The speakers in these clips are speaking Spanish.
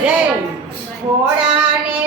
Rey, Corane.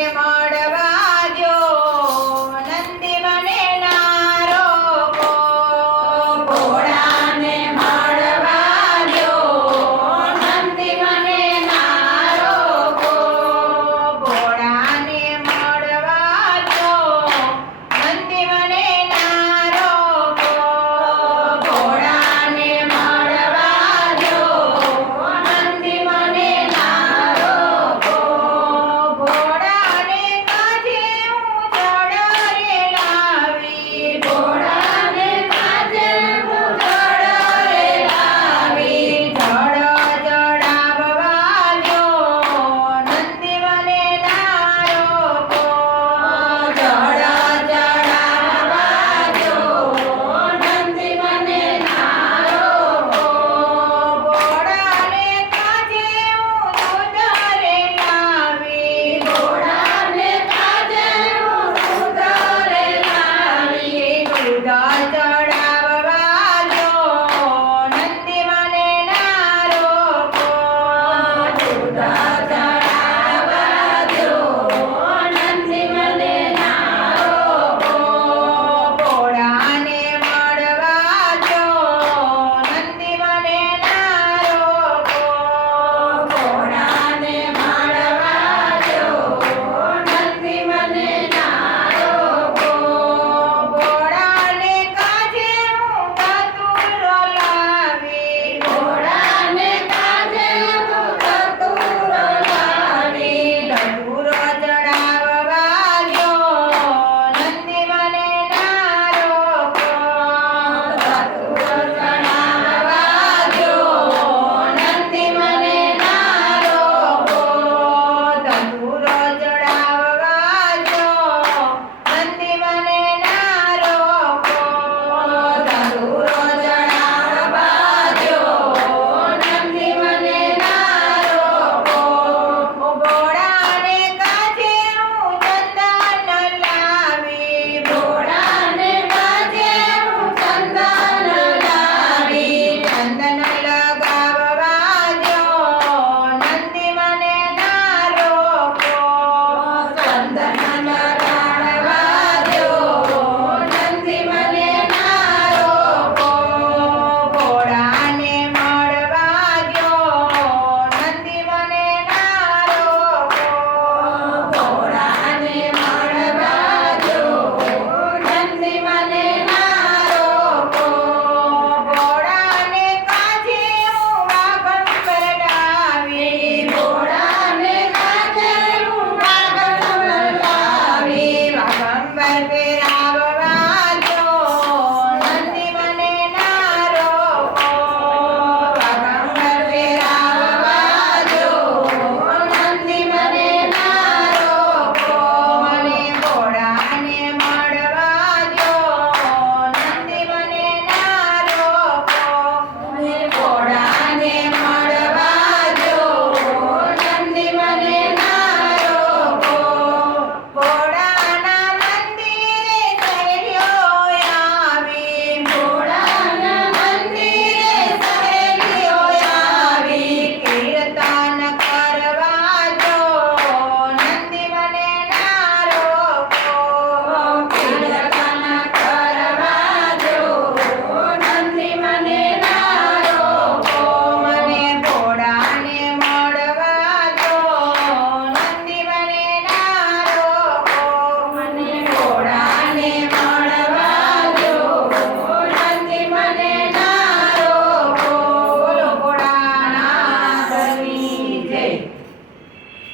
Bye,